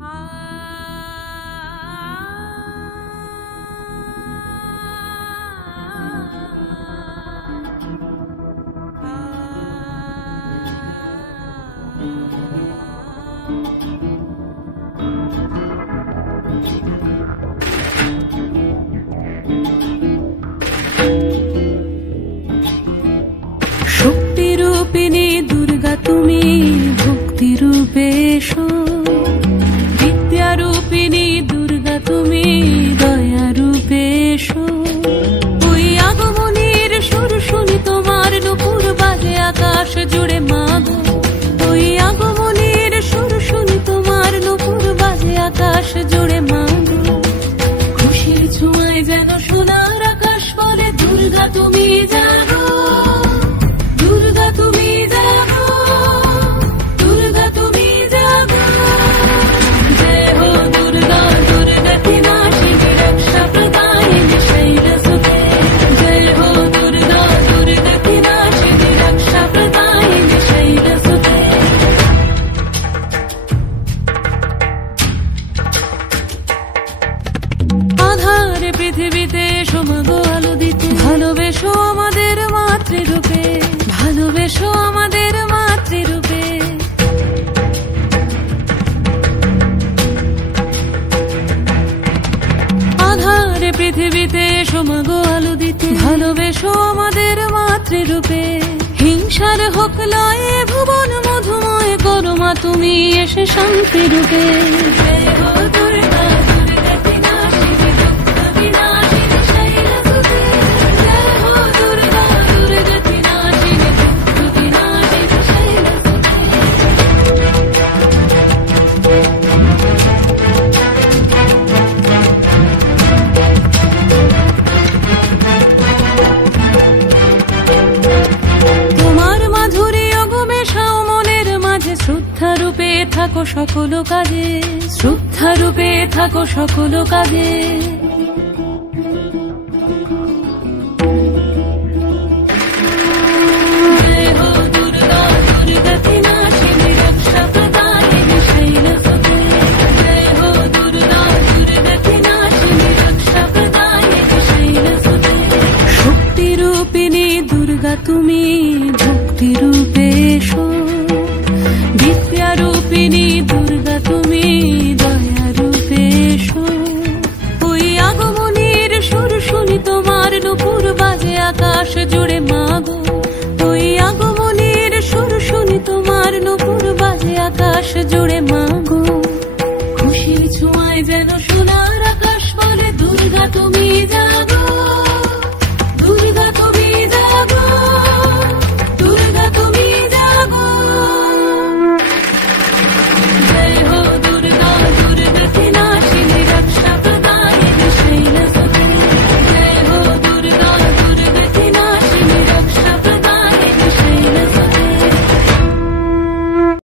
শক্তিরূপিণী দুর্গা তুমি ভক্তিরূপে এসো, বিদ্যারূপিণী দুর্গা তুমি দয়ারূপে এসো। ওই আগমনীর সুর শুনি তোমার নুপুর বাজে আকাশ জুড়ে মাগো, ওই আগমনীর সুর শুনি তোমার নুপুর বাজে আকাশ জুড়ে মাগো। খুশির ছোঁয়ায় যেন সোনার আকাশ বলে দুর্গা তুমি জাগো, দুর্গা তুমি জাগো, দুর্গা তুমি জাগো। জয় হো দুর্গা দুর্গা কি নাশিনী রক্ষা প্রদায়িনী শৈলসুতে, জয় হো দুর্গা দুর্গা কি নাশিনী রক্ষা প্রদায়িনী শৈলসুতে। আধারে পৃথিবীতে এসো মাগো আলো দিতে, ভালোবেসো আমাদের মাতৃরূপে, ভালোবেসো আমাদের মাতৃরূপে। আধারে পৃথিবীতে এসো মাগো আলো দিতে, ভালোবেসো আমাদের মাতৃরূপে। হিংসার হোক লয়ে ভুবন মধুময় করো মা তুমি এসে শান্তিরূপে। জয় হো দুর্গা দুর্গা কি নাশিনী দুঃখ বিনাশিনী শৈলসুতে, জয় হো দুর্গা দুর্গা কি নাশিনী দুঃখ বিনাশিনী শৈলসুতে। তোমার মাধুরী অগমেশাও মনের মাঝে, শ্রদ্ধা রূপে থাকো সকল কাজে, শ্রদ্ধা রূপে থাকো সকল কাজে। জয় হো দুর্গা দুর্গা কি নাশিনী রক্ষা প্রদায়িনী শৈলসুতে, জয় হো দুর্গা দুর্গা কি নাশিনী রক্ষা প্রদায়িনী শৈলসুতে। শক্তিরূপিণী দুর্গা তুমি ভক্তিরূপে এসো, বিদ্যারূপিণী দুর্গা তুমি দয়ারূপে এসো। ওই আগমনীর সুর শুনি তোমার নুপুর বাজে আকাশ জুড়ে মাগো, ওই আগমনীর সুর শুনি তোমার নুপুর বাজে আকাশ জুড়ে মাগো। খুশির ছোঁয়ায় যেন সোনার আকাশ বলে দুর্গা তুমি জাগো,